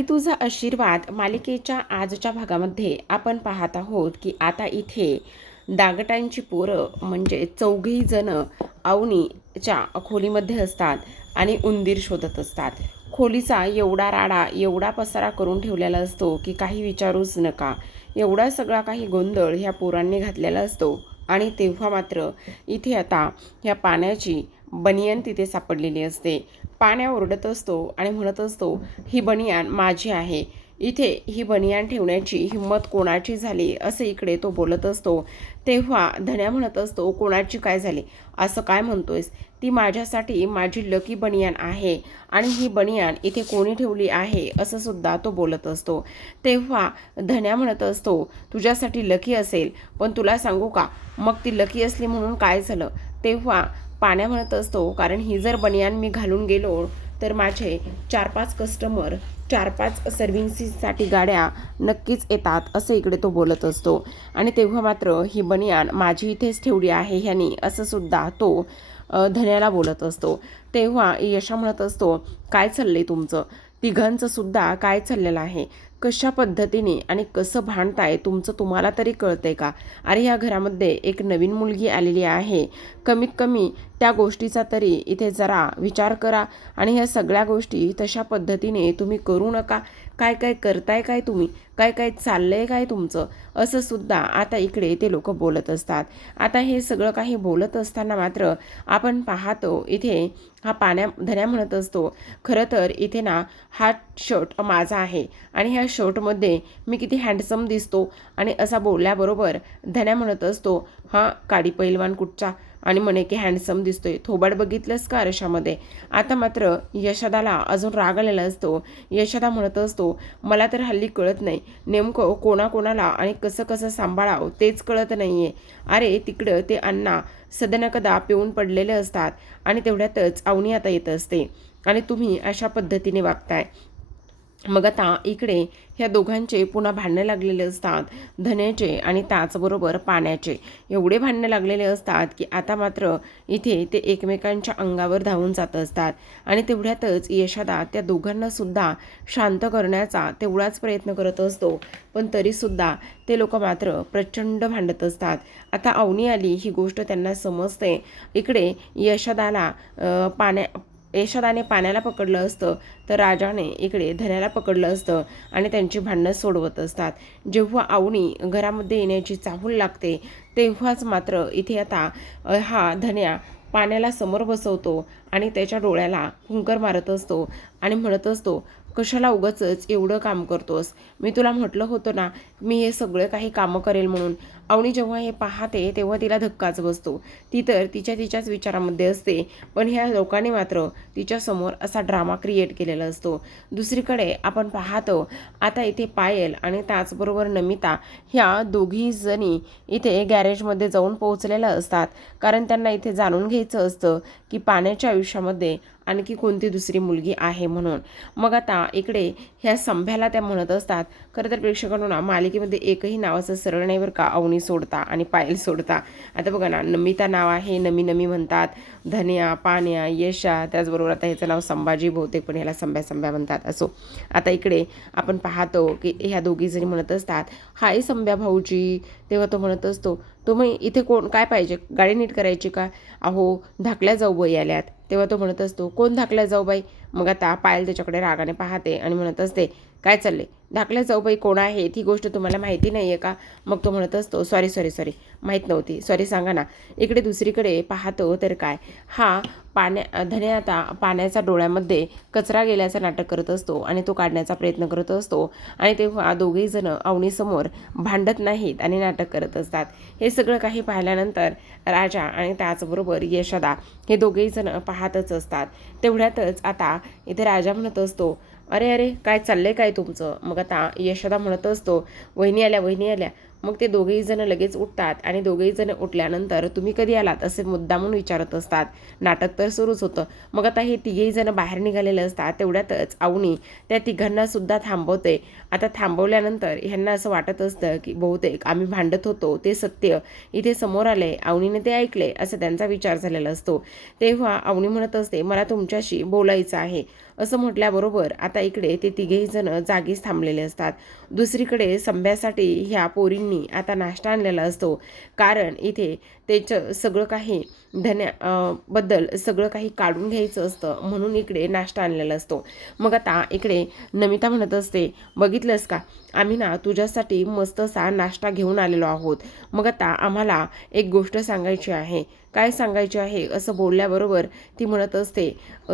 आई तुझा आशीर्वाद मालिकेच्या आजच्या भागामध्ये आपण पाहत आहोत की आता इथे दागटांची पोरं म्हणजे चौघी जण अवनीच्या खोलीमध्ये असतात आणि उंदीर शोधत असतात. खोलीचा एवढा राडा एवढा पसारा करून ठेवलेला असतो की काही विचारूच नका. एवढा सगळा काही गोंधळ ह्या पोरांनी घातलेला असतो. आणि तेव्हा मात्र इथे आता ह्या पाण्याची बनियान तिथे सापडलेली असते. पाण्या ओरडत असतो आणि म्हणत असतो, ही बनियान माझी आहे. इथे ही बनियान ठेवण्याची हिंमत कोणाची झाली असं इकडे तो बोलत असतो. तेव्हा धन्या म्हणत असतो, कोणाची काय झाली असं काय म्हणतोयस? ती माझ्यासाठी माझी लकी बनियान आहे आणि ही बनियान इथे कोणी ठेवली आहे असं सुद्धा तो बोलत असतो. तेव्हा धन्या म्हणत असतो, तुझ्यासाठी लकी असेल पण तुला सांगू का, मग ती लकी असली म्हणून काय झालं? तेव्हा पाण्या म्हणत असतो, कारण ही जर बनियान मी घालून गेलो तर माझे 4-5 कस्टमर 4-5 सर्व्हिसिंगसाठी गाड्या नक्कीच येतात असं इकडे तो बोलत असतो. आणि तेव्हा मात्र ही बनियान माझी इथेच ठेवली आहे ह्यानी असं सुद्धा तो धन्याला बोलत असतो. तेव्हा यशा म्हणत असतो, काय चाललंय तुमचं तिघांचं सुद्धा, काय चाललेलं आहे? कशा पद्धतीने आणि कसं भांडताय तुमचं तुम्हाला तरी कळतंय का? अरे ह्या घरामध्ये एक नवीन मुलगी आलेली आहे, कमीत कमी त्या गोष्टीचा तरी इथे जरा विचार करा. आणि ह्या सगळ्या गोष्टी तशा पद्धतीने तुम्ही करू नका. काय काय करताय काय तुम्ही, काय काय चाललंय काय तुमचं, असं सुद्धा आता इकडे ते लोक बोलत असतात. आता हे सगळं काही बोलत असताना मात्र आपण पाहतो इथे हा धन्या म्हणत असतो, खरं तर इथे ना हा शर्ट माझा आहे आणि ह्या शर्टमध्ये मी किती हँडसम दिसतो. आणि असा बोलल्याबरोबर धन्या म्हणत असतो, हा काडी पैलवान कुठचा आणि म्हणे की हँडसम दिसतोय, थोबाड बघितलंस का आरशामध्ये? आता मात्र यशोदाला अजून राग आलेला असतो. यशोदा म्हणत असतो, मला तर हल्ली कळत नाही नेमकं कोणाकोणाला आणि कसं कसं सांभाळावं तेच कळत नाही आहे. अरे तिकडं ते अण्णा सदनकदा पिऊन पडलेले असतात आणि तेवढ्यातच अवनी आता येत असते आणि तुम्ही अशा पद्धतीने वागताय. मग आता इकडे ह्या दोघांचे पुन्हा भांडणं लागलेले असतात, धन्याचे आणि त्याचबरोबर पाण्याचे. एवढे भांडणं लागलेले असतात की आता मात्र इथे ते एकमेकांच्या अंगावर धावून जात असतात. आणि तेवढ्यातच यशोदा त्या दोघांना सुद्धा शांत करण्याचा तेवढाच प्रयत्न करत असतो, पण तरीसुद्धा ते लोक मात्र प्रचंड भांडत असतात. आता अवनी आली ही गोष्ट त्यांना समजते. इकडे यशोदाने पाण्याला पकडलं असतं तर राजाने इकडे धन्याला पकडलं असतं आणि त्यांची भांडणं सोडवत असतात. जेव्हा अवनी घरामध्ये येण्याची चाहूल लागते तेव्हाच मात्र इथे आता हा धन्या पाण्याला समोर बसवतो आणि त्याच्या डोळ्याला फुंकर मारत असतो आणि म्हणत असतो, कशाला उगाचच एवढं काम करतोस? मी तुला म्हटलं होतं ना मी हे सगळं काही कामं करेल म्हणून. अवनी जेव्हा हे पाहते तेव्हा तिला धक्काच बसतो. ती तर तिच्याच विचारामध्ये असते, पण ह्या लोकांनी मात्र तिच्यासमोर असा ड्रामा क्रिएट केलेला असतो. दुसरीकडे आपण पाहतो आता इथे पायल आणि त्याचबरोबर नमिता ह्या दोघी जणी इथे गॅरेजमध्ये जाऊन पोहोचलेल्या असतात, कारण त्यांना इथे जाणून घ्यायचं असतं की पाण्याच्या आयुष्यामध्ये आणखी कोणती दुसरी मुलगी आहे म्हणून. मग आता इकडे ह्या संभ्याला त्या म्हणत असतात, खरं तर प्रेक्षकांनो ना मालिकेमध्ये एकही नावाचं सरळ नाही बरं का, अवनी सोडता आणि पायल सोडता. आता बघा ना, नमिता नाव आहे, नमी म्हणतात, धन्या, पाण्या, यशा, त्याचबरोबर आता ह्याचं नाव संभाजी बहुतेक, पण ह्याला संभ्या म्हणतात. असो, आता इकडे आपण पाहतो की ह्या दोघी जणी म्हणत असतात, हाय संभ्या भाऊजी. तेव्हा तो म्हणत असतो, तुम्ही इथे कोण, काय पाहिजे, गाडी नीट करायची का? अहो धाकल्या जाऊबाई आल्यात. तेव्हा तो म्हणत असतो, कोण धाकल्या जाऊबाई? मग आता पायल त्याच्याकडे रागाने पाहते आणि म्हणत असते, काय चालले, धाकल्या जाऊबाई कोण आहेत ही गोष्ट तुम्हाला माहिती नाही आहे का? मग तो म्हणत असतो, सॉरी माहीत नव्हती, सॉरी सांगा ना. इकडे दुसरीकडे पाहतो तर काय, हा धन्या आता पाण्याच्या डोळ्यामध्ये कचरा गेल्याचं नाटक करत असतो आणि तो काढण्याचा प्रयत्न करत असतो. आणि तेव्हा दोघेही जण अवनीसमोर भांडत नाहीत आणि नाटक करत असतात. हे सगळं काही पाहिल्यानंतर राजा आणि त्याचबरोबर यशोदा हे दोघेही जण पाहतच असतात. तेवढ्यातच आता इथे राजा म्हणत असतो, अरे काय चाललंय काय तुमचं? मग आता यशोदा म्हणत असतो, वहिनी आल्या. मग ते दोघेही जण लगेच उठतात आणि दोघेही जण उठल्यानंतर तुम्ही कधी आलात असे मुद्दामून विचारत असतात. नाटक तर सुरूच होतं. मग आता हे तिघेही जण बाहेर निघालेले असतात. तेवढ्यातच अवनी त्या तिघांना सुद्धा थांबवते. आता थांबवल्यानंतर ह्यांना असं वाटत असतं की बहुतेक आम्ही भांडत होतो ते सत्य इथे समोर आले, अवनीने ते ऐकले असं त्यांचा विचार झालेला असतो. तेव्हा अवनी म्हणत असते, मला तुमच्याशी बोलायचं आहे. असं म्हटल्याबरोबर आता इकडे ते तिघेही जण जागीच थांबलेले असतात. दुसरीकडे संभ्यासाठी ह्या पोरींनी आता नाश्ता आणलेला असतो. कारण इथे त्याचं सगळं काही बद्दल सगळं काही काढून घ्यायचं असतं, म्हणून इकडे नाश्ता आणलेला असतो. मग आता इकडे नमिता म्हणत असते, बघितलंस का, आम्ही ना तुझ्यासाठी मस्त असा नाश्ता घेऊन आलेलो आहोत. मग आता आम्हाला एक गोष्ट सांगायची आहे. काय सांगायची आहे असं बोलल्याबरोबर ती म्हणत असते,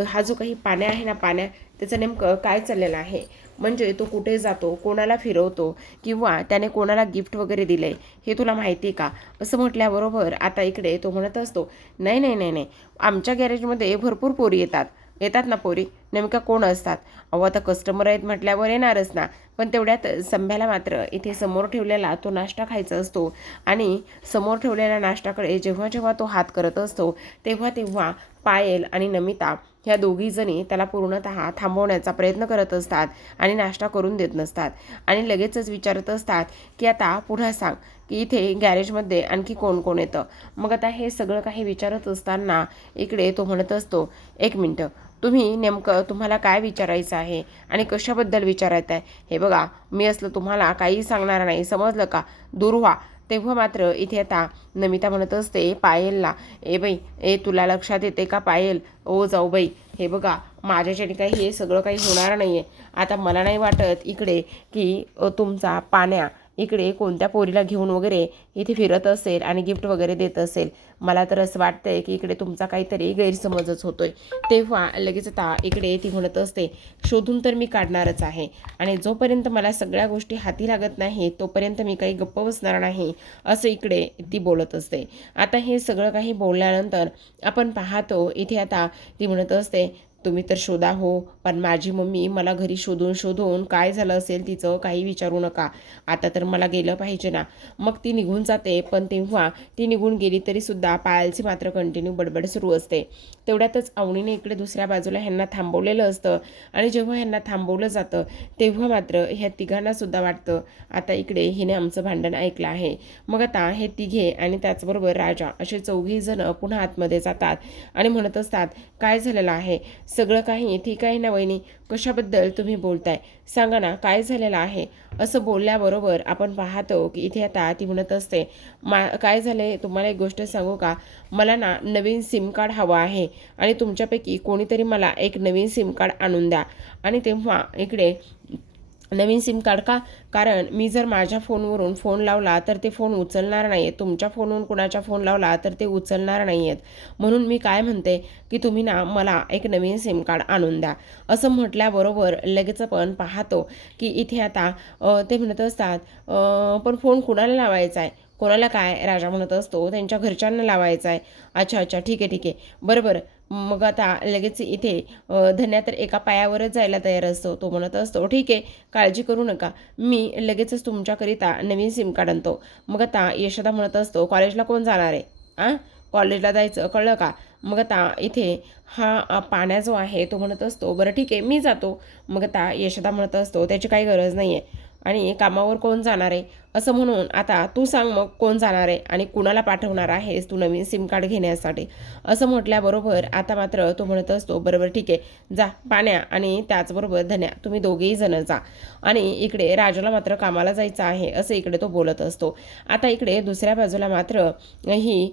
हा जो काही पाण्या आहे ना, पाण्या त्याचं नेमकं काय चाललेलं आहे, म्हणजे तो कुठे जातो, कोणाला फिरवतो, किंवा त्याने कोणाला गिफ्ट वगैरे दिले हे तुला माहिती का? असं म्हटल्याबरोबर आता इकडे तो म्हणत असतो, नाही नाही नाही नाही, आमच्या गॅरेजमध्ये भरपूर पोरी येतात ना पोरी, नेमक्या कोण असतात? अहो आता कस्टमर आहेत म्हटल्यावर येणारच ना. पण तेवढ्यात संभ्याला मात्र इथे समोर ठेवलेला तो नाश्ता खायचा असतो आणि समोर ठेवलेल्या नाश्त्याकडे जेव्हा जेव्हा तो हात करत असतो तेव्हा तेव्हा पायल आणि नमिता ह्या दोघी जणी त्याला पूर्णतः थांबवण्याचा प्रयत्न करत असतात आणि नाश्ता करून देत नसतात आणि लगेचच विचारत असतात की आता पुढे सांग की इथे गॅरेजमध्ये आणखी कोण कोण येतं. मग आता हे सगळं काही विचारत असताना इकडे तो म्हणत असतो, एक मिनटं, तुम्ही नेमकं तुम्हाला काय विचारायचं आहे आणि कशाबद्दल विचारायचं आहे? हे बघा, मी असलं तुम्हाला काही सांगणार नाही, समजलं का? दूर व्हा. तेव्हा मात्र इथे आता नमिता म्हणत असते पायलला, ए बाई, तुला लक्षात येते का पायल? ओ जाऊ बाई, हे बघा, माझ्याच्याने काही हे सगळं काही होणार नाही आहे. आता मला नाही वाटत इकडे की तुमचा पाण्या इकडे कोणत्या पोरीला घेऊन वगैरे इथे फिरत असेल आणि गिफ्ट वगैरे देत असेल. मला तर असं वाटतंय की इकडे तुमचा काहीतरी गैरसमजच होतोय. तेव्हा लगेच आता इकडे ती म्हणत असते, शोधून तर मी काढणारच आहे आणि जोपर्यंत मला सगळ्या गोष्टी हाती लागत नाही तोपर्यंत मी काही गप्प बसणार नाही, असं इकडे ती बोलत असते. आता हे सगळं काही बोलल्यानंतर आपण पाहतो इथे आता ती म्हणत असते, तुम्ही तर शोधा हो, पण माझी मम्मी मला घरी शोधून शोधून काय झालं असेल तिचं काही विचारू नका. आता तर मला गेलं पाहिजे ना. मग ती निघून जाते. पण तेव्हा ती निघून गेली तरी सुद्धा पायलची मात्र कंटिन्यू बडबड सुरू असते. तेवढ्यातच अवनीने इकडे दुसऱ्या बाजूला ह्यांना थांबवलेलं असतं आणि जेव्हा ह्यांना थांबवलं जातं तेव्हा मात्र ह्या तिघांना सुद्धा वाटतं, आता इकडे हिने आमचं भांडण ऐकलं आहे. मग आता हे तिघे आणि त्याचबरोबर राजा असे चौघी जण पुन्हा आतमध्ये जातात आणि म्हणत असतात, काय झालेलं आहे? सगळं काही ठीक आहे ना वहिनी? कशाबद्दल तुम्ही बोलताय? सांगा ना, काय झालेलं आहे? असं बोलल्याबरोबर आपण पाहतो की इथे आता ती म्हणत असते, काय झाले तुम्हाला एक गोष्ट सांगू का? मला ना नवीन सिम कार्ड हवं आहे आणि तुमच्यापैकी कोणीतरी मला एक नवीन सिम कार्ड आणून द्या. आणि तेव्हा इकडे नवीन सिम कार्ड का? कारण मी जर माझ्या फोनवरून फोन लावला तर ते फोन उचलणार नाही आहेत, तुमच्या फोनवरून कुणाच्या फोन लावला तर ते उचलणार नाही आहेत. म्हणून मी काय म्हणते की तुम्ही ना मला एक नवीन सिम कार्ड आणून द्या. असं म्हटल्याबरोबर लगेच आपण पाहतो की इथे आता ते म्हणत असतात, पण फोन कुणाला लावायचा आहे? कोणाला काय? राजा म्हणत असतो, त्यांच्या घरच्यांना लावायचा आहे. अच्छा अच्छा, ठीक आहे ठीक आहे, बरोबर. मग आता लगेच इथे धन्या तर एका पायावरच जायला तयार असतो. तो म्हणत असतो, ठीक आहे, काळजी करू नका, मी लगेचच तुमच्याकरिता नवीन सिम कार्ड आणतो. मग आता यशोदा म्हणत असतो, कॉलेजला कोण जाणार आहे? कॉलेजला जायचं, कळलं का? मग आता इथे हा पाण्या जो आहे तो म्हणत असतो, बरं ठीक आहे, मी जातो. मग आता यशोदा म्हणत असतो, त्याची काही गरज नाही आहे आणि कामावर कोण जाणार आहे? असं म्हणून आता तू सांग मग कोण जाणार आहे आणि कुणाला पाठवणार आहेस तू नवीन सिम कार्ड घेण्यासाठी? असं म्हटल्याबरोबर आता मात्र तो म्हणत असतो, बरोबर ठीक आहे, जा पाण्या आणि त्याचबरोबर धन्या, तुम्ही दोघेही जण जा. आणि इकडे राजाला मात्र कामाला जायचं आहे असं इकडे तो बोलत असतो. आता इकडे दुसऱ्या बाजूला मात्र ही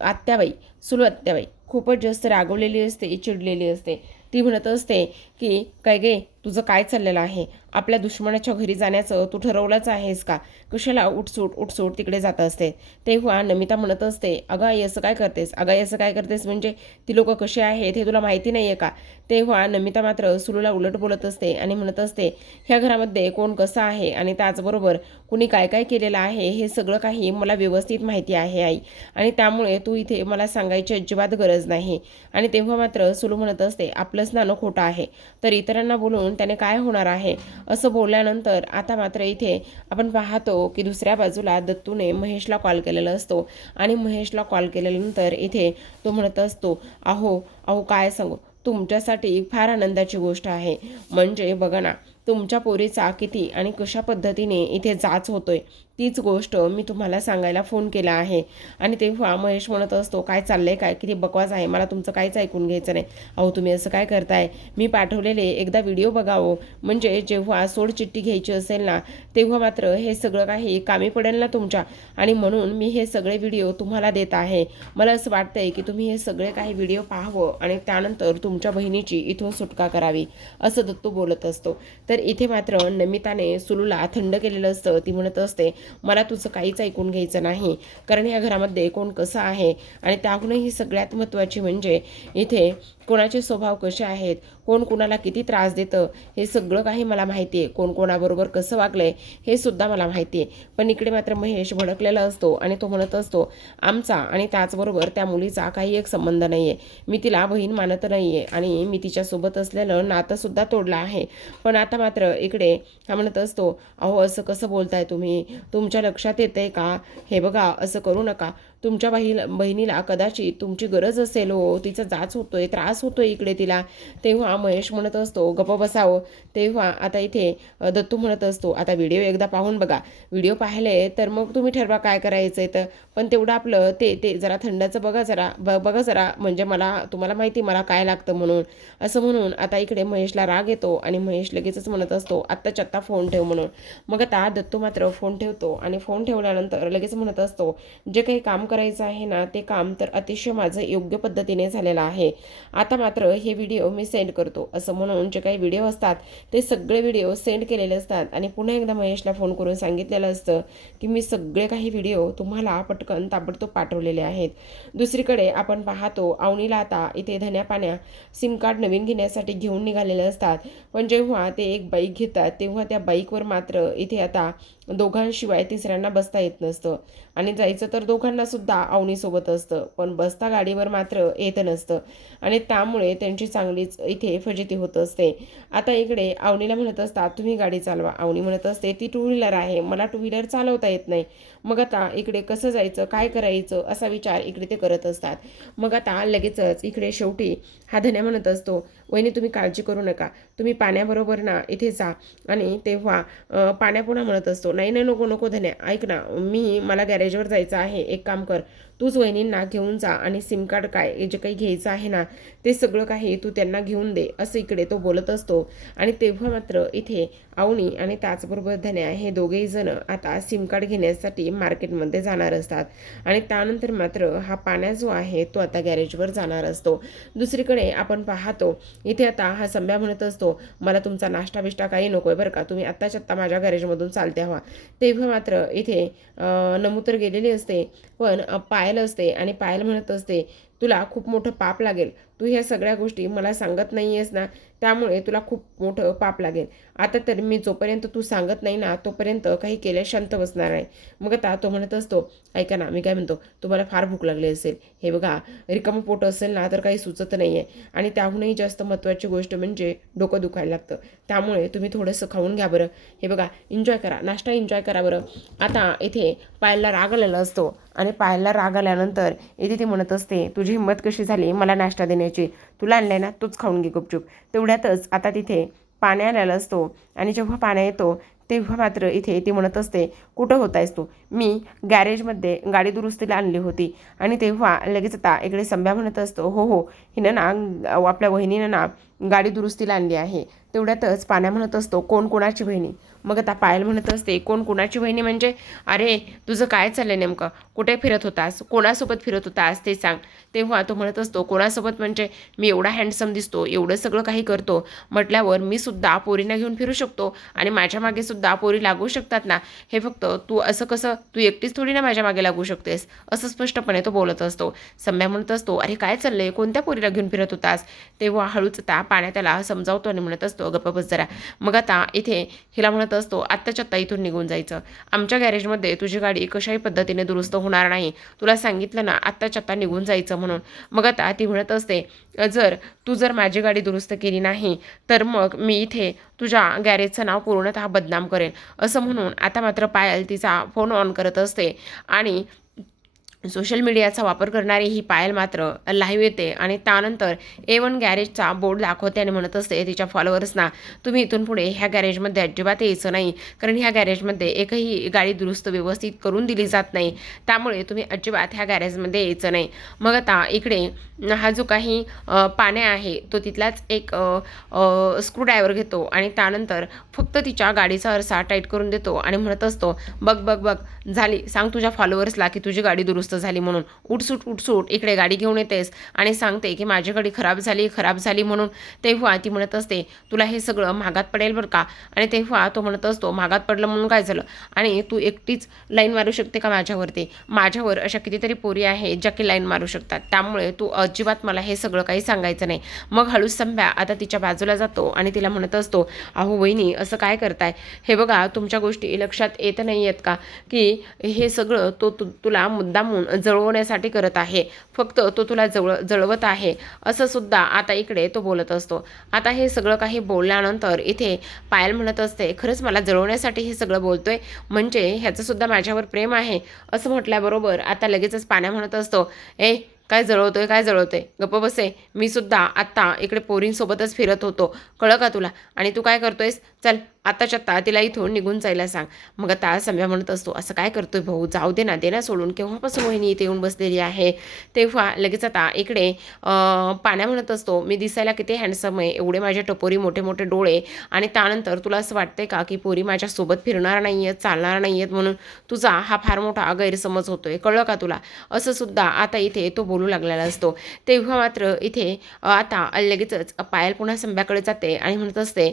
आत्याबाई, सुलू आत्याबाई खूपच जास्त रागवलेली असते, चिडलेली असते. ती म्हणत असते की काय गे, तुझं काय चाललेलं आहे? आपल्या दुश्मनाच्या घरी जाण्याचं तू ठरवलंच आहेस का? कशाला उठसूट तिकडे जात असते? तेव्हा नमिता म्हणत असते, अगं आई असं काय करतेस? अगं आई असं काय करतेस म्हणजे ती लोक कशी आहेत हे तुला माहिती नाही आहे का? तेव्हा नमिता मात्र सुलूला उलट बोलत असते आणि म्हणत असते, ह्या घरामध्ये कोण कसं आहे आणि त्याचबरोबर कुणी काय काय केलेलं आहे हे सगळं काही मला व्यवस्थित माहिती आहे आई, आणि त्यामुळे तू इथे मला सांगायची अजिबात गरज नाही. आणि तेव्हा मात्र सुलू म्हणत असते, आपलंच नाणं खोटं आहे. तर इतरांना बोलून त्याने काय होणार आहे असं बोलल्यानंतर आता मात्र इथे आपण पाहतो की दुसऱ्या बाजूला दत्तूने महेशला कॉल केलेला असतो आणि महेशला कॉल केल्यानंतर इथे तो म्हणत असतो, अहो अहो काय सांगू, तुमच्यासाठी फार आनंदाची गोष्ट आहे. म्हणजे बघा ना, तुमच्या पोरीचा किती आणि कशा पद्धतीने इथे जाच होतोय तीच गोष्ट मी तुम्हाला सांगायला फोन केला आहे. आणि तेव्हा महेश म्हणत असतो, काय चाललंय काय, किती बकवास आहे, मला तुमचं काहीच ऐकून घ्यायचं नाही. अहो तुम्ही असं काय करताय, मी पाठवलेले एकदा व्हिडिओ बघावं, म्हणजे जेव्हा सोडचिठ्ठी घ्यायची असेल ना तेव्हा मात्र हे सगळं काही कामी पडेल ना तुमच्या, आणि म्हणून मी हे सगळे व्हिडिओ तुम्हाला देत आहे. मला असं वाटतंय की तुम्ही हे सगळे काही व्हिडिओ पाहावं आणि त्यानंतर तुमच्या बहिणीची इथून सुटका करावी, असं दत्तू बोलत असतो. तर इथे मात्र नमिताने सुलूला थंड केलेलं असतं. ती म्हणत असते, मला तुझं काहीच ऐकून घ्यायचं नाही, कारण या घरामध्ये कोण कसं आहे आणि त्याहूनही सगळ्यात महत्त्वाची म्हणजे इथे कोणाचे स्वभाव कसे आहेत, कोण कोणाला किती त्रास देतं हे सगळं काही मला माहिती आहे, कोण कोणाबरोबर कसं वागलंय हे सुद्धा मला माहिती आहे. पण इकडे मात्र महेश भडकलेला असतो आणि तो म्हणत असतो, आमचा आणि त्याचबरोबर त्या मुलीचा काही एक संबंध नाही आहे. मी तिला बहीण मानत नाही आहे आणि मी तिच्यासोबत असलेलं नातंसुद्धा तोडलं आहे. पण आता मात्र इकडे हा म्हणत असतो, अहो असं कसं बोलताय तुम्ही, तुमच्या लक्षात येतंय का, हे बघा असं करू नका. तुमच्या बहिणीला कदाचित तुमची गरज असेल हो, तिचा जाच होतोय, त्रास होतोय इकडे तिला. तेव्हा महेश म्हणत असतो, गप्प बसावं. तेव्हा आता इथे दत्तू म्हणत असतो, आता व्हिडिओ एकदा पाहून बघा, व्हिडिओ पाहिले तर मग तुम्ही ठरवा काय करायचंय तर. पण तेवढं आपलं ते ते जरा थंडाचं बघा जरा, म्हणजे तुम्हाला माहिती मला काय लागतं म्हणून. असं म्हणून आता इकडे महेशला राग येतो आणि महेश लगेचच म्हणत असतो, आत्ताच्या आत्ता फोन ठेव म्हणून. मग आता दत्तू मात्र फोन ठेवतो आणि फोन ठेवल्यानंतर लगेच म्हणत असतो, जे काही काम करायचं आहे ना ते काम तर अतिशय माझं योग्य पद्धतीने झालेलं आहे. आता मात्र हे व्हिडिओ मी सेंड करतो, असं म्हणून जे काही व्हिडिओ असतात ते सगळे व्हिडिओ सेंड केलेले असतात. आणि पुन्हा एकदा महेशला फोन करून सांगितलेलं असतं की मी सगळे काही व्हिडिओ तुम्हाला पटकन ताबडतोब पाठवलेले आहेत. दुसरीकडे आपण पाहतो अवनीला आता इथे धन्या पाण्या सिम कार्ड नवीन घेण्यासाठी घेऊन निघालेले असतात. पण जेव्हा ते एक बाईक घेतात तेव्हा त्या बाईकवर मात्र इथे आता दोघांशिवाय तिसऱ्यांना बसता येत नसतं आणि जायचं तर दोघांना सुद्धा अवनीसोबत असतं, पण बसता गाडीवर मात्र येत नसतं आणि त्यामुळे त्यांची चांगलीच इथे फजिती होत असते. आता इकडे अवनीला म्हणत असतात, तुम्ही गाडी चालवा. अवनी म्हणत असते, ती टू व्हीलर आहे, मला टू व्हीलर चालवता येत नाही. मग आता इकडे कसं जायचं, काय करायचं असा विचार इकडे ते करत असतात. मग आता लगेचच इकडे शेवटी हा धन्या म्हणत असतो, वहिनी तुम्ही काळजी करू नका, तुम्ही पाण्याबरोबर ना इथे जा. आणि तेव्हा पाण्या पुन्हा म्हणत असतो, नाही नाही नको नको धन्या, ऐक ना, मला गॅरेजवर जायचं आहे, एक काम कर, तूच वहिनींना घेऊन जा आणि सिम कार्ड काय जे काही घ्यायचं आहे ना ते सगळं काही तू त्यांना घेऊन दे, असं इकडे तो बोलत असतो. आणि तेव्हा मात्र इथे अवनी आणि त्याचबरोबर धन्या हे दोघेही जण आता सिम कार्ड घेण्यासाठी मार्केटमध्ये जाणार असतात आणि त्यानंतर मात्र हा पाण्या जो आहे तो आता गॅरेजवर जाणार असतो. दुसरीकडे आपण पाहतो इथे आता हा संभ्या म्हणत असतो, मला तुमचा नाश्ता बिष्टा काही नको आहे बरं का, तुम्ही आत्ताच्या आत्ता माझ्या गॅरेजमधून चालते हवा. तेव्हा मात्र इथे नमू तर गेलेली असते, पण पायल असते आणि पायल म्हणत असते, तुला खूप मोठं पाप लागेल, तू ह्या सगळ्या गोष्टी मला सांगत नाही आहेस ना, त्यामुळे तुला खूप मोठं पाप लागेल. आता तर मी जोपर्यंत तू सांगत नाही ना तोपर्यंत काही केल्या शांत बसणार आहे. मग आता तो म्हणत असतो, ऐका ना मी काय म्हणतो, तुम्हाला फार भूक लागली असेल, हे बघा रिकामं पोट असेल ना तर काही सुचत नाही आहे आणि त्याहूनही जास्त महत्त्वाची गोष्ट म्हणजे डोकं दुखायला लागतं, त्यामुळे तुम्ही थोडंसं खाऊन घ्या बरं, हे बघा एन्जॉय करा, नाश्ता एन्जॉय करा बरं. आता इथे पायलला राग आलेला असतो आणि पायलला राग आल्यानंतर इथे ती म्हणत असते, तुझी हिंमत कशी झाली मला नाश्ता देण्याची, तुला आणलाय ना तूच खाऊन घे गुपचूप. तेवढ्यातच आता तिथे पाण्या आलेला असतो आणि जेव्हा पाण्या येतो तेव्हा मात्र इथे ती म्हणत असते, कुठं होत आहेस तू, मी गॅरेजमध्ये गाडी दुरुस्तीला आणली होती. आणि तेव्हा लगेच आता इकडे संभ्या म्हणत असतो, हो हो हिनं ना आपल्या वहिनीनं ना गाडी दुरुस्तीला आणली आहे. तेवढ्यातच पाण्या म्हणत असतो, कोण कोणाची बहिणी. मग आता पायल म्हणत असते, कोण कोणाची बहिणी म्हणजे, अरे तुझं काय चाललंय नेमकं, कुठे फिरत होतास, कोणासोबत फिरत होतास ते सांग. तेव्हा तो म्हणत असतो, कोणासोबत म्हणजे, मी एवढा हँडसम दिसतो, एवढं सगळं काही करतो म्हटल्यावर मी सुद्धा पोरींना घेऊन फिरू शकतो आणि माझ्या मागे सुद्धा पोरी लागू शकतात ना, हे फक्त तू असं कसं, तू एकटीच थोडी ना माझ्या मागे लागू शकतेस, असं स्पष्टपणे तो बोलत असतो. सम्या म्हणत असतो, अरे काय चाललंय, कोणत्या पोरीला घेऊन फिरत होतास. तेव्हा हळूच त्या पाण्या त्याला समजावतो आणि म्हणत असतो, असतो गप्प बस जरा. मग आता इथे हिला म्हणत असतो आत्ताच्या आत्ता इथून निघून जायचं. आमच्या गॅरेजमध्ये तुझी गाडी कशाही पद्धतीने दुरुस्त होणार नाही. तुला सांगितलं ना आत्ताच्या आत्ता निघून जायचं म्हणून. मग आता ती म्हणत असते तू जर माझी गाडी दुरुस्त केली नाही तर मग मी इथे तुझ्या गॅरेजचं नाव पूर्णतः बदनाम करेन, असं म्हणून आता मात्र पायल तिचा फोन ऑन करत असते आणि सोशल मीडियाचा वापर करणारी ही पायल मात्र लाईव्ह येते आणि त्यानंतर A1 गॅरेजचा बोर्ड दाखवते आणि म्हणत असते तिच्या फॉलोअर्सना, तुम्ही इथून पुढे ह्या गॅरेजमध्ये अजिबात यायचं नाही, कारण ह्या गॅरेजमध्ये एकही गाडी दुरुस्त व्यवस्थित करून दिली जात नाही, त्यामुळे तुम्ही अजिबात ह्या गॅरेजमध्ये यायचं नाही. मग आता इकडे हा जो काही पाण्या आहे तो तिथलाच एक स्क्रूड्रायव्हर घेतो आणि त्यानंतर फक्त तिच्या गाडीचा आरसा टाईट करून देतो आणि म्हणत असतो, बघ बघ बघ झाली, सांग तुझ्या फॉलोअर्सला की तुझी गाडी दुरुस्त झाली म्हणून. उठसूट इकडे गाडी घेऊन येतेस आणि सांगते की माझी गाडी खराब झाली म्हणून. तेव्हा ती म्हणत असते तुला हे सगळं महागात पडेल बरं का. आणि तेव्हा तो म्हणत असतो महागात पडलं म्हणून काय झालं, आणि तू एकटीच लाईन मारू शकते का माझ्यावरती? माझ्यावर अशा कितीतरी पोरी आहेत ज्या की लाईन मारू शकतात, त्यामुळे तू अजिबात मला हे सगळं काही सांगायचं नाही. मग हळूच संभ्या आता तिच्या बाजूला जातो आणि तिला म्हणत असतो, अहो वहिनी असं काय करताय, हे बघा तुमच्या गोष्टी लक्षात येत नाही आहेत का की हे सगळं तो तुला मुद्दामून जळवण्यासाठी करत आहे, फक्त तो तुला जळवत आहे, असं सुद्धा आता इकडे तो बोलत असतो. आता हे सगळं काही बोलल्यानंतर इथे पायल म्हणत असते, खरंच मला जळवण्यासाठी हे सगळं बोलतोय, म्हणजे ह्याचं सुद्धा माझ्यावर प्रेम आहे. असं म्हटल्याबरोबर आता लगेचच पाण्या म्हणत असतो, काय जळवतोय गप्प बसे, मी सुद्धा आत्ता इकडे पोरींसोबतच फिरत होतो, कळलं का तुला, आणि तू काय करतोयस, चल आत्ताच्या आत्ता तिला इथून निघून जायला सांग. मग आता सम्या म्हणत असतो, असं काय करतोय भाऊ, जाऊ दे ना सोडून, केव्हापासून वहिनी इथे येऊन बसलेली आहे. तेव्हा लगेच आता इकडे पाण्या म्हणत असतो, मी दिसायला किती हँडसम आहे, एवढे माझे टपोरी मोठे मोठे डोळे, आणि त्यानंतर तुला असं वाटतंय का की पोरी माझ्यासोबत फिरणार नाही आहेत, चालणार नाही आहेत, म्हणून तुझा हा फार मोठा गैरसमज होतोय, कळलं का तुला, असं सुद्धा आता इथे तो बोलू लागलेला असतो. तेव्हा मात्र इथे आता लगेचच पायल पुन्हा संभ्याकडे जाते आणि म्हणत असते,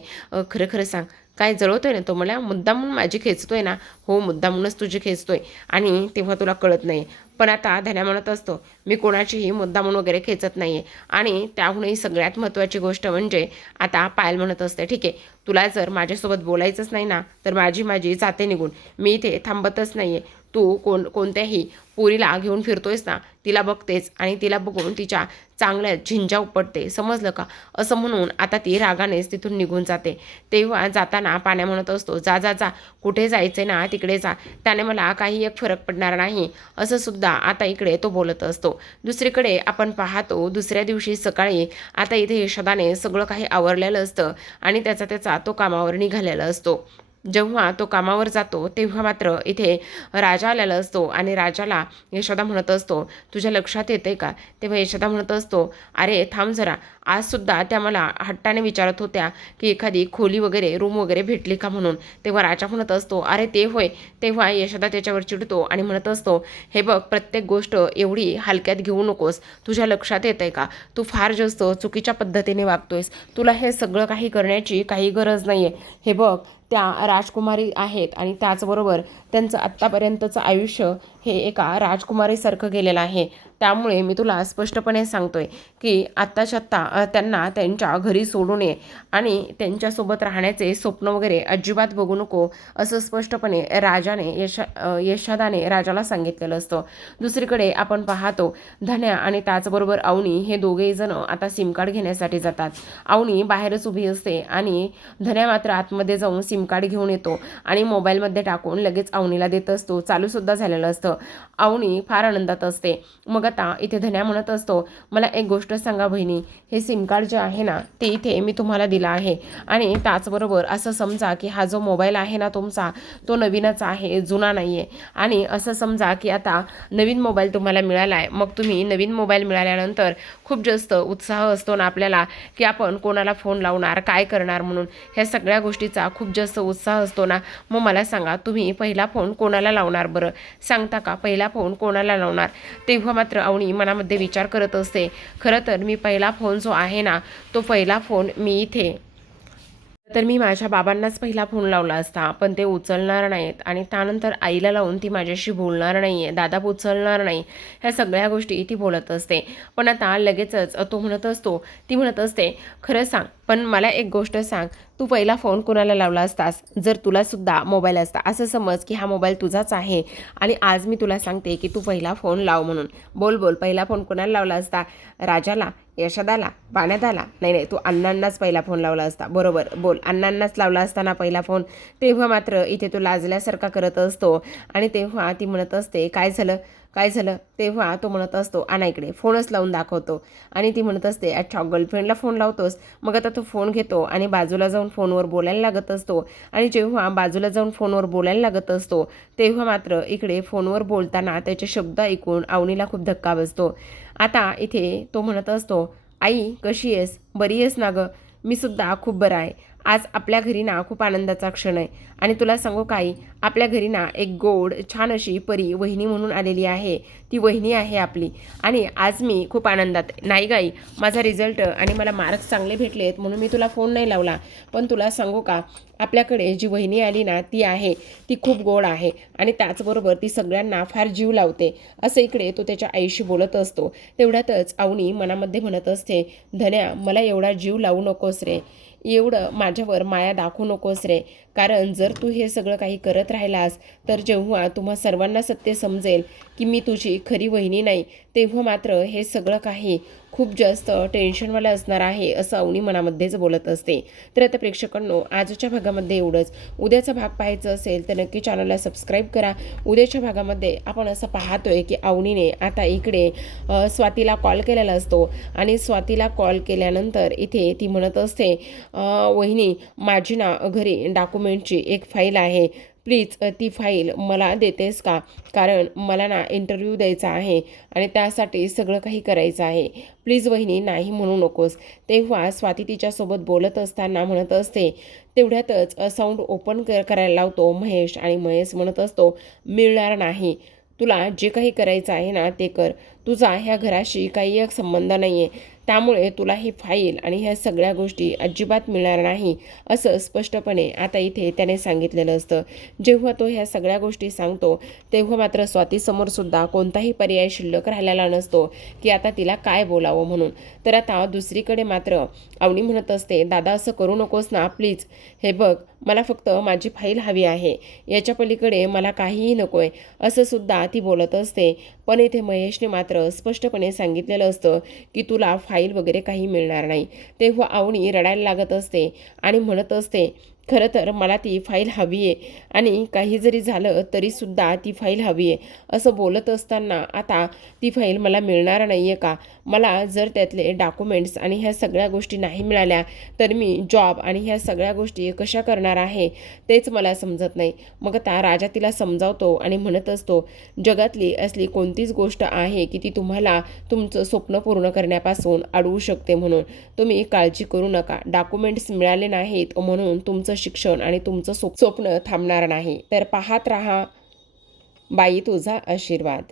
खरं सांग, काय जळवतोय ना तो मला, मुद्दामून माझी खेचतोय ना? हो, मुद्दामूनच तुझी खेचतोय, आणि तेव्हा तुला कळत नाही. पण आता धन्या म्हणत असतो, मी कोणाचीही मुद्दामून वगैरे खेचत नाही आहे. आणि त्याहूनही सगळ्यात महत्त्वाची गोष्ट म्हणजे आता पायल म्हणत असते, ठीक आहे, तुला जर माझ्यासोबत बोलायचंच नाही ना तर माझी जाते निघून, मी इथे थांबतच नाही आहे. तू कोणत्याही पोरीला घेऊन फिरतोयस ना, तिला बघतेच आणि तिला बघून तिच्या चांगल्या झिंजा उपटते, समजलं का, असं म्हणून आता ती रागानेच तिथून निघून जाते. तेव्हा जाताना पाण्या म्हणत असतो, जा कुठे जायचंय ना तिकडे जा, त्याने मला काही एक फरक पडणार नाही, असं सुद्धा आता इकडे तो बोलत असतो. दुसरीकडे आपण पाहतो दुसऱ्या दिवशी सकाळी आता इथे यशोदाने सगळं काही आवरलेलं असतं आणि त्याचा तो कामावर निघालेला असतो. जेव्हा तो कामावर जातो तेव्हा मात्र इथे राजा आलेला असतो आणि राजाला यशोदा म्हणत असतो, तुझ्या लक्षात येते का? तेव्हा यशोदा म्हणत असतो, अरे थांब जरा, आजसुद्धा त्या मला हट्टाने विचारत होत्या की एखादी खोली वगैरे रूम वगैरे भेटली का म्हणून. तेव्हा राजा म्हणत असतो, अरे ते होय. तेव्हा यशोदा त्याच्यावर चिडतो आणि म्हणत असतो, हे बघ, प्रत्येक गोष्ट एवढी हलक्यात घेऊ नकोस, तुझ्या लक्षात येते का, तू फार जास्त चुकीच्या पद्धतीने वागतोयस, तुला हे सगळं काही करण्याची काही गरज नाही आहे. हे बघ, त्या राजकुमारी आहेत आणि त्याचबरोबर त्यांचं आत्तापर्यंतचं आयुष्य हे एका राजकुमारीसारखं गेलेलं आहे, त्यामुळे मी तुला स्पष्टपणे सांगतोय की आत्ताच्या आत्ता त्यांना त्यांच्या घरी सोडून ये आणि त्यांच्यासोबत राहण्याचे स्वप्न वगैरे अजिबात बघू नको, असं स्पष्टपणे राजाने यशोदाने राजाला सांगितलेलं असतं. दुसरीकडे आपण पाहतो धन्या आणि त्याचबरोबर अवनी हे दोघेही जण आता सिम कार्ड घेण्यासाठी जातात. अवनी बाहेरच उभी असते आणि धन्या मात्र आतमध्ये जाऊन सिम कार्ड घेऊन येतो आणि मोबाईलमध्ये टाकून लगेच अवनीला देत असतो. चालूसुद्धा झालेलं असतं. अवनी फार आनंदात असते. मग आता इथे धन्या म्हणत असतो, मला एक गोष्ट सांगा बहिणी, हे सिम कार्ड जे आहे ना ते इथे मी तुम्हाला दिला आहे आणि त्याचबरोबर असं समजा की हा जो मोबाईल आहे ना तुमचा तो नवीनच आहे, जुना नाही आहे, आणि असं समजा की आता नवीन मोबाईल तुम्हाला मिळाला आहे. मग तुम्ही नवीन मोबाईल मिळाल्यानंतर खूप जास्त उत्साह असतो ना आपल्याला की आपण कोणाला फोन लावणार, काय करणार म्हणून, ह्या सगळ्या गोष्टीचा खूप जास्त उत्साह असतो ना. मग मला सांगा, तुम्ही पहिला फोन कोणाला लावणार बरं, सांगता का, पहिला फोन कोणाला लावणार? तेव्हा मात्र अवनी मनामध्ये विचार करत असते, खरं तर मी पहिला फोन जो आहे ना तो पहिला फोन मी इथे तर मी माझ्या बाबांनाच पहिला फोन लावला असता, पण ते उचलणार नाहीत आणि त्यानंतर आईला लावून ती माझ्याशी बोलणार नाही आहे, दादा उचलणार नाही, ह्या सगळ्या गोष्टी ती बोलत असते. पण आता लगेचच तो म्हणत असतो, ती म्हणत असते, खरं सांग, पण मला एक गोष्ट सांग, तू पहिला फोन कुणाला लावला असतास? जर तुलासुद्धा मोबाईल असता, असं समज की हा मोबाईल तुझाच आहे आणि आज मी तुला सांगते की तू पहिला फोन लाव म्हणून. बोल बोल, पहिला फोन कुणाला लावला असता? राजाला, यशदाला, पाण्यात नाही नाही, तू अण्णांनाच पहिला फोन लावला असता. बरोबर, बोल, अण्णांनाच लावला असताना पहिला फोन. तेव्हा मात्र इथे तो लाजल्यासारखा करत असतो आणि तेव्हा ती म्हणत असते, काय झालं काय झालं? तेव्हा तो म्हणत असतो, आणा इकडे, फोनच लावून दाखवतो. आणि ती म्हणत असते, अच्छा गर्लफ्रेंडला फोन लावतोस? मग आता तो फोन घेतो आणि बाजूला जाऊन फोनवर बोलायला लागत असतो. आणि जेव्हा बाजूला जाऊन फोनवर बोलायला लागत असतो तेव्हा मात्र इकडे फोनवर बोलताना त्याचे शब्द ऐकून अवनीला खूप धक्का बसतो. आता इथे तो म्हणत असतो, आई कशी आहेस? बरी आहेस ना गं? मी सुद्धा खूप बरा आहे. आज आपल्या घरी ना खूप आनंदाचा क्षण आहे आणि तुला सांगू काही, आपल्या घरी ना एक गोड छान अशी परी वहिनी म्हणून आलेली आहे. ती वहिनी आहे आपली आणि आज मी खूप आनंदात आहे. नाही गाई, माझा रिझल्ट आणि मला मार्क्स चांगले भेटलेत म्हणून मी तुला फोन नाही लावला. पण तुला सांगू का, आपल्याकडे जी वहिनी आली ना ती आहे, ती खूप गोड आहे आणि त्याचबरोबर ती सगळ्यांना फार जीव लावते. असं इकडे तो त्याच्या आईशी बोलत असतो. तेवढ्यातच अवनी मनामध्ये म्हणत असते, धन्या, मला एवढा जीव लावू नकोस रे, एवढं माझ्यावर माया दाखवू नकोस रे, कारण जर तू हे सगळं काही करत राहिलास तर जेव्हा तुम्हा सर्वांना सत्य समजेल की मी तुझी खरी वहिनी नाही, तेव्हा मात्र हे सगळं काही खूप जास्त टेन्शनवालं असणार आहे, असं अवनी मनामध्येच बोलत असते. तर आता प्रेक्षकांनो, आजच्या भागामध्ये एवढंच. उद्याचा भाग पाहायचा असेल तर नक्की चॅनलला सबस्क्राईब करा. उद्याच्या भागामध्ये आपण असं पाहतोय की अवनीने आता इकडे स्वातीला कॉल केलेला असतो आणि स्वातीला कॉल केल्यानंतर इथे ती म्हणत असते, वहिनी, माझी ना घरी डॉक्युमेंटची एक फाईल आहे, प्लीज ती फाईल मला देतेस का? कारण मला ना इंटरव्ह्यू द्यायचा आहे आणि त्यासाठी सगळं काही करायचं आहे. प्लीज वहिनी, नाही म्हणू नकोस. तेव्हा स्वाती तिच्यासोबत बोलत असताना म्हणत असते. तेवढ्यातच साऊंड ओपन करायला लावतो महेश आणि महेश म्हणत असतो, मिळणार नाही. तुला जे काही करायचं आहे ना ते कर. तुझा ह्या घराशी काही एक संबंध नाही आहे, त्यामुळे तुला ही फाईल आणि ह्या सगळ्या गोष्टी अजिबात मिळणार नाही, असं स्पष्टपणे आता इथे त्याने सांगितलेलं असतं. जेव्हा तो ह्या सगळ्या गोष्टी सांगतो तेव्हा मात्र स्वातीसमोरसुद्धा कोणताही पर्याय शिल्लक राहिलेला नसतो की आता तिला काय बोलावं म्हणून. तर आता दुसरीकडे मात्र अवनी म्हणत असते, दादा असं करू नकोस ना प्लीज. हे बघ, मला फक्त माझी फाईल हवी आहे, याच्या पलीकडे मला काहीही नको आहे, असं सुद्धा ती बोलत असते. पण इथे महेशने मात्र स्पष्टपणे सांगितलेलं असतं की तुला फाईल वगैरे काही मिळणार नाही. तेव्हा अवनी रडायला लागत असते आणि म्हणत असते, खरं तर मला ती फाईल हवी आहे आणि काही जरी झालं तरीसुद्धा ती फाईल हवी आहे. असं बोलत असताना आता ती फाईल मला मिळणार नाही आहे का? मला जर त्यातले डॉक्युमेंट्स आणि ह्या सगळ्या गोष्टी नाही मिळाल्या तर मी जॉब आणि ह्या सगळ्या गोष्टी कशा करणार आहे, तेच मला समजत नाही. मग आता राजा तिला समजावतो आणि म्हणत असतो, जगातली असली कोणतीच गोष्ट आहे की ती तुम्हाला तुमचं स्वप्न पूर्ण करण्यापासून अडवू शकते, म्हणून तुम्ही काळजी करू नका. डॉक्युमेंट्स मिळाले नाहीत म्हणून तुमचं शिक्षण आणि तुमचं स्वप्न थांबणार नाही. तर पाहत राहा बाई तुझा आशीर्वाद.